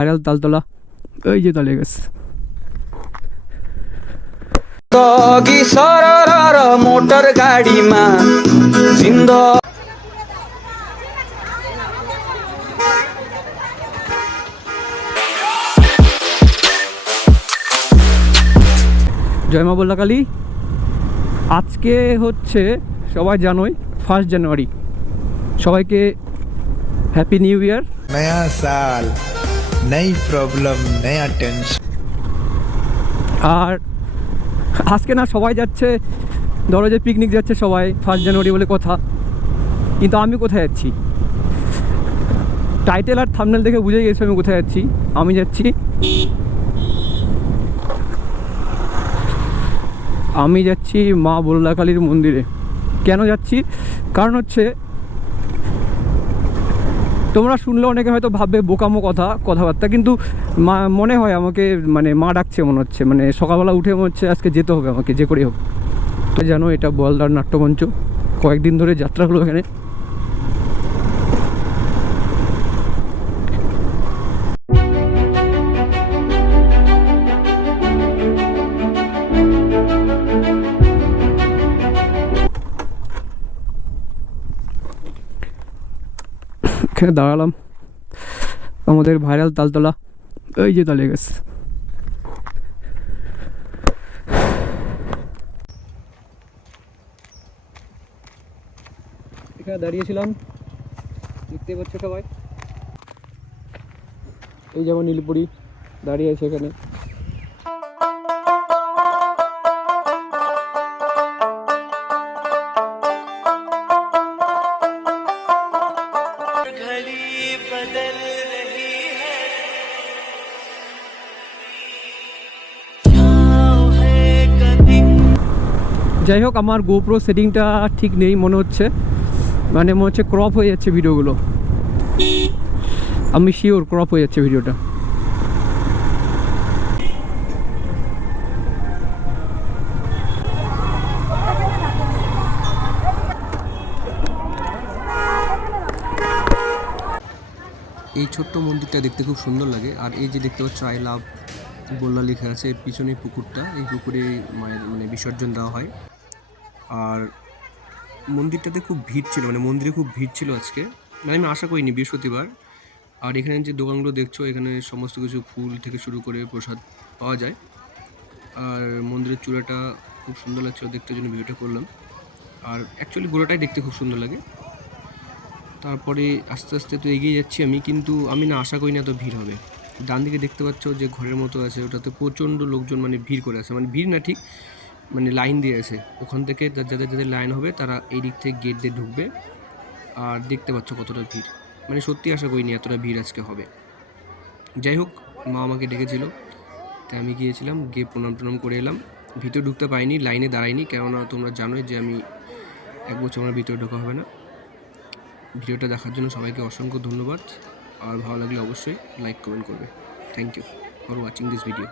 Viral Taltala ওই যে তলে গেছে मोटर गाड़ी में जिंदा জয় মা বল্লা কালী। আজকে হচ্ছে সবাই জানোই 1 জানুয়ারি। সবাইকে হ্যাপি নিউ ইয়ার। नया साल नई प्रॉब्लम नया टेंशन। আর আজকে না সবাই যাচ্ছে, ধরো যে পিকনিক যাচ্ছে সবাই 1 জানুয়ারি বলে কথা, কিন্তু আমি কোথায় যাচ্ছি? টাইটেল আর থাম্বনেল দেখে বুঝে গেছি আমি কোথায় যাচ্ছি। আমি যাচ্ছি মা বল্লা কালীর মন্দিরে। কেন যাচ্ছি? কারণ হচ্ছে তোমরা শুনলে অনেকে হয়তো ভাববে বোকামো কথাবার্তা, কিন্তু মনে হয় আমাকে মানে মা ডাকছে মনে হচ্ছে, মানে সকালবেলা উঠে মনে হচ্ছে আজকে যেতে হবে আমাকে যে করেই হোক। তো জানো এটা বলদার নাট্যমঞ্চ, কয়েকদিন ধরে যাত্রা হলো এখানে। এখানে দাঁড়ালাম, আমাদের ভাইরাল তালতলা ওই যে তলে গেছে। এখানে দাঁড়িয়েছিলাম, দেখতে পাচ্ছ সবাই। এই যেমন নীলপুরি দাঁড়িয়ে আছে এখানে। যাই হোক, আমার গোপ্রো সেটিংটা ঠিক নেই মনে হচ্ছে, মনে হচ্ছে ক্রপ হয়ে যাচ্ছে ভিডিওগুলো। আমি শিওর ক্রপ হয়ে যাচ্ছে ভিডিওটা। এই ছোট্ট মন্দিরটা দেখতে খুব সুন্দর লাগে। আর এই যে দেখতে পাচ্ছ আই লাভ বল্লা লেখা আছে, এর পিছনে পুকুরটা, এই পুকুরে মায়ের মানে বিসর্জন দেওয়া হয়। আর মন্দিরটাতে খুব ভিড় ছিল, মানে মন্দিরে খুব ভিড় ছিল আজকে, মানে আমি আশা করিনি বৃহস্পতিবার। আর এখানে যে দোকানগুলো দেখছো, এখানে সমস্ত কিছু ফুল থেকে শুরু করে প্রসাদ পাওয়া যায়। আর মন্দিরের চূড়াটা খুব সুন্দর লাগছিল দেখতে, জন্য ভিডিওটা করলাম। আর অ্যাকচুয়ালি গোড়াটাই দেখতে খুব সুন্দর লাগে। তারপরে আস্তে আস্তে তো এগিয়ে যাচ্ছি আমি, কিন্তু আমি না আশা করি না এত ভিড় হবে। ডান দিকে দেখতে পাচ্ছ যে ঘরের মতো আছে, ওটাতে প্রচণ্ড লোকজন মানে ভিড় করে আছে, মানে ভিড় না ঠিক মানে লাইন দিয়ে আছে। ওখান থেকে যাদের লাইন হবে তারা এই দিক থেকে গেট দিয়ে ঢুকবে। আর দেখতে পাচ্ছ কতটা ভিড়, মানে সত্যি আশা করিনি এতটা ভিড় আজকে হবে। যাই হোক, মা আমাকে ডেকেছিল, তাই আমি গিয়েছিলাম, গিয়ে প্রণাম করে এলাম। ভিতরে ঢুকতে পারিনি, লাইনে দাঁড়াইনি, কেননা তোমরা জানোই যে আমি 1 বছর আমার ভিতরে ঢোকা হবে না। ভিডিওটা দেখার জন্য সবাইকে অসংখ্য ধন্যবাদ। আর ভালো লাগলে অবশ্যই লাইক কমেন্ট করবে। Thank you for watching this video.